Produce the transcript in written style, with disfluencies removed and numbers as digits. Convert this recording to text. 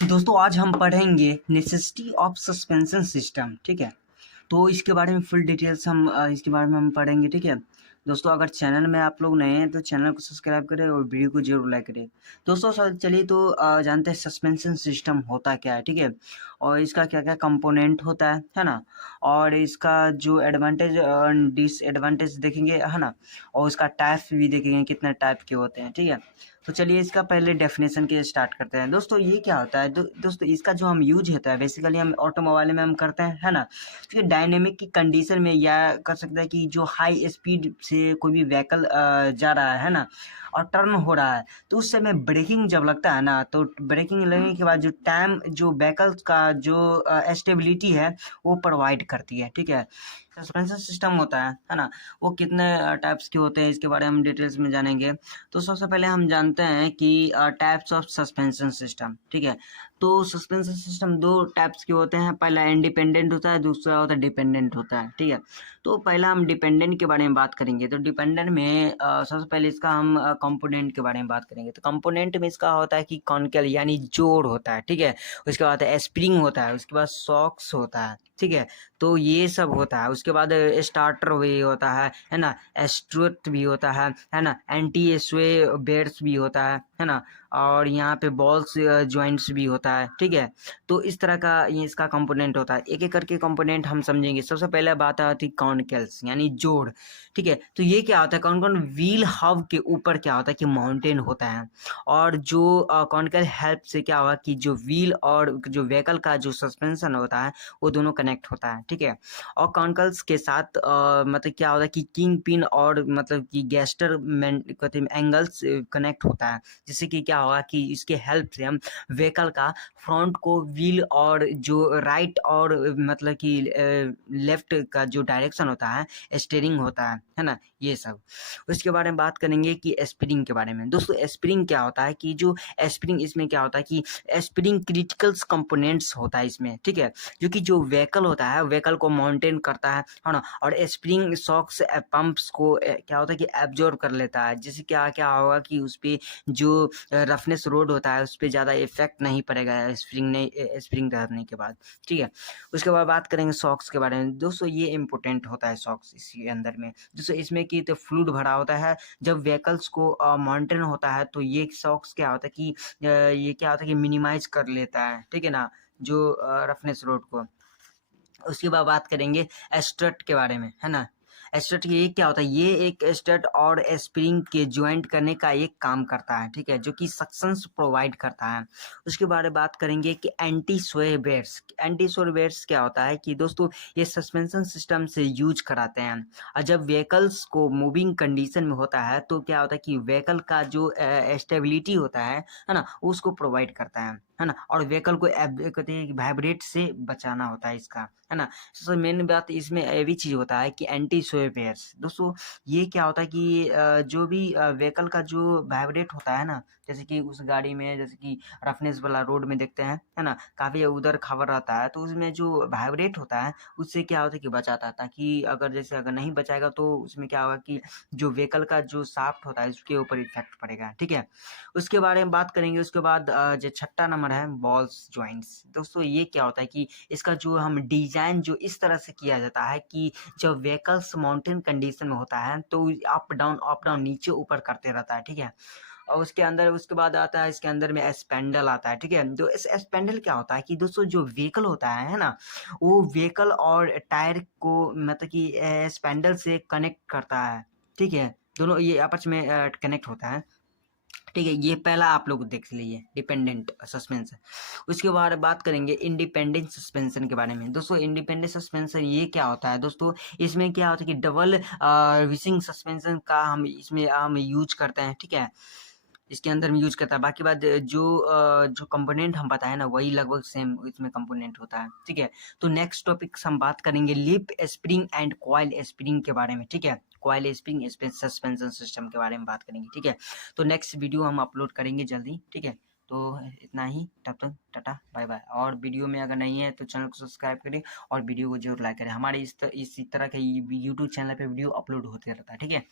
दोस्तों आज हम पढ़ेंगे नेसेसिटी ऑफ सस्पेंशन सिस्टम। ठीक है, तो इसके बारे में फुल डिटेल्स इसके बारे में हम पढ़ेंगे। ठीक है दोस्तों, अगर चैनल में आप लोग नए हैं तो चैनल को सब्सक्राइब करें और वीडियो को जरूर लाइक करें। दोस्तों चलिए तो जानते हैं सस्पेंशन सिस्टम होता क्या है। ठीक है, और इसका क्या क्या कंपोनेंट होता है ना, और इसका जो एडवांटेज और डिसएडवांटेज देखेंगे है ना, और इसका टाइप भी देखेंगे कितने टाइप के होते हैं। ठीक है, तो चलिए इसका पहले डेफिनेशन के स्टार्ट करते हैं। दोस्तों ये क्या होता है, दोस्तों इसका जो हम यूज होता है बेसिकली हम ऑटोमोबाइल में हम करते हैं है ना। तो ये डायनेमिक की कंडीशन में या कर सकते हैं कि जो हाई स्पीड से कोई भी व्हीकल जा रहा है ना, और टर्न हो रहा है, तो उस समय ब्रेकिंग जब लगता है ना, तो ब्रेकिंग लगने के बाद जो टाइम जो व्हीकल का जो स्टेबिलिटी है वो प्रोवाइड करती है। ठीक है, सस्पेंशन सिस्टम होता है ना, वो कितने टाइप्स के होते हैं इसके बारे में हम डिटेल्स में जानेंगे। तो सबसे पहले हम जानते हैं कि टाइप्स ऑफ सस्पेंशन सिस्टम। ठीक है, तो सस्पेंशन सिस्टम दो टाइप्स के होते हैं, पहला इंडिपेंडेंट होता है, दूसरा होता है डिपेंडेंट होता है। ठीक है, तो पहला हम डिपेंडेंट के बारे में बात करेंगे। तो डिपेंडेंट में सबसे पहले इसका हम कंपोनेंट के बारे में बात करेंगे। तो कंपोनेंट में इसका होता है कि कॉन्केल यानी जोड़ होता है। ठीक है, उसके बाद स्प्रिंग होता है, उसके बाद सॉक्स होता है। ठीक है, तो ये सब होता है। उसके बाद स्टार्टर भी होता है ना, एस्ट्रोट भी होता है ना, एंटी स्वे बेड्स भी होता है ना, और यहाँ पे बॉल्स जॉइंट्स भी होता है। ठीक है, तो इस तरह का ये इसका कंपोनेंट होता है। एक एक करके कंपोनेंट हम समझेंगे। सबसे पहले बात आती है कॉन्केल्स यानी जोड़। ठीक है, तो ये क्या होता है, कौन कौन व्हील हब के ऊपर क्या होता है कि माउंटेन होता है, और जो कॉन्केल हेल्प से क्या होगा कि जो व्हील और जो व्हीकल का जो सस्पेंशन होता है वो दोनों कनेक्ट होता है। ठीक है, और कॉन्कल्स के साथ मतलब क्या होता है कि किंग पिन और मतलब कि गैस्टर कहते हैं एंगल्स कनेक्ट होता है, जिससे कि क्या होगा कि इसके हेल्प से हम व्हीकल का फ्रंट को व्हील और जो राइट और मतलब कि लेफ्ट का जो डायरेक्शन होता है स्टीयरिंग होता है ना, ये सब। उसके बारे में बात करेंगे कि स्प्रिंग के बारे में। दोस्तों स्प्रिंग क्या होता है कि जो स्प्रिंग इसमें क्या होता है कि स्प्रिंग क्रिटिकल्स कंपोनेंट्स होता है इसमें। ठीक है, जो कि जो व्हीकल होता है व्हीकल को माउंटेन करता है ना, और स्प्रिंग शॉक्स पंप्स को क्या होता है कि एब्जॉर्ब कर लेता है, जिससे क्या क्या होगा कि उस पर जो रफनेस रोड होता है उस पर ज़्यादा इफेक्ट नहीं पड़ेगा स्प्रिंग रहने के बाद। ठीक है, उसके बाद बात करेंगे सॉक्स के बारे में। दोस्तों ये इंपॉर्टेंट होता है सॉक्स इसके अंदर में। दोस्तों इसमें कि तो फ्लूइड भरा होता है, जब व्हीकल्स को माउंटेन होता है तो ये सॉक्स क्या होता है कि ये क्या होता है कि मिनिमाइज कर लेता है। ठीक है ना, जो रफनेस रोड को। उसके बाद बात करेंगे स्ट्रट के बारे में है ना। स्ट्रट ये क्या होता है, ये एक स्ट्रट और स्प्रिंग के ज्वाइंट करने का एक काम करता है। ठीक है, जो कि सक्शंस प्रोवाइड करता है। उसके बारे में बात करेंगे कि एंटी स्वे बेड्स। एंटी स्वे बेड्स क्या होता है कि दोस्तों ये सस्पेंशन सिस्टम से यूज कराते हैं, और जब व्हीकल्स को मूविंग कंडीशन में होता है तो क्या होता है कि व्हीकल का जो स्टेबिलिटी होता है ना, उसको प्रोवाइड करता है ना, और व्हीकल को कहते हैं वाइब्रेट से बचाना होता है इसका, है ना। सबसे मेन बात इसमें ये भी चीज़ होता है कि एंटी स्वे बेयर्स। दोस्तों ये क्या होता है कि जो भी व्हीकल का जो वाइब्रेट होता है ना, जैसे कि उस गाड़ी में जैसे कि रफनेस वाला रोड में देखते हैं है ना, काफ़ी उधर खबर रहता है, तो उसमें जो वाइब्रेट होता है उससे क्या होता है कि बचाता है, ताकि अगर जैसे अगर नहीं बचाएगा तो उसमें क्या होगा कि जो व्हीकल का जो शाफ्ट होता है उसके ऊपर इफेक्ट पड़ेगा। ठीक है, उसके बारे में बात करेंगे। उसके बाद जो छठा नंबर है बॉल्स जॉइंट्स। दोस्तों ये क्या होता है कि इसका जो हम डिजाइन जो इस तरह से किया जाता है कि जब व्हीकल्स माउंटेन कंडीशन में होता है तो अप डाउन नीचे ऊपर करते रहता है। ठीक है, और उसके अंदर उसके बाद आता है इसके अंदर में स्पेंडल आता है। ठीक है, तो इस स्पेंडल क्या होता है कि दोस्तों जो व्हीकल होता है ना, वो व्हीकल और टायर को मतलब कि स्पेंडल से कनेक्ट करता है। ठीक है, दोनों ये आपस में कनेक्ट होता है। ठीक है, ये पहला आप लोग देख लीजिए डिपेंडेंट सस्पेंशन। उसके बाद बात करेंगे इंडिपेंडेंट सस्पेंशन के बारे में। दोस्तों इंडिपेंडेंट सस्पेंशन ये क्या होता है, दोस्तों इसमें क्या होता है कि डबल विशिंग सस्पेंशन का हम इसमें हम यूज करते हैं। ठीक है, इसके अंदर में यूज करता है। बाकी बात जो कंपोनेंट हम बताए ना वही लगभग सेम इसमें कंपोनेंट होता है। ठीक है, तो नेक्स्ट टॉपिक हम बात करेंगे lip spring and coil spring के बारे में। ठीक है, कॉइल स्प्रिंग सस्पेंशन सिस्टम के बारे में बात करेंगे। ठीक है, तो नेक्स्ट वीडियो हम अपलोड करेंगे जल्दी। ठीक है, तो इतना ही, तब तक टाटा बाय बाय। और वीडियो में अगर नहीं है तो चैनल को सब्सक्राइब करें और वीडियो को जरूर लाइक करें। हमारे इसी तरह के यूट्यूब चैनल पे वीडियो अपलोड होते रहता है। ठीक है।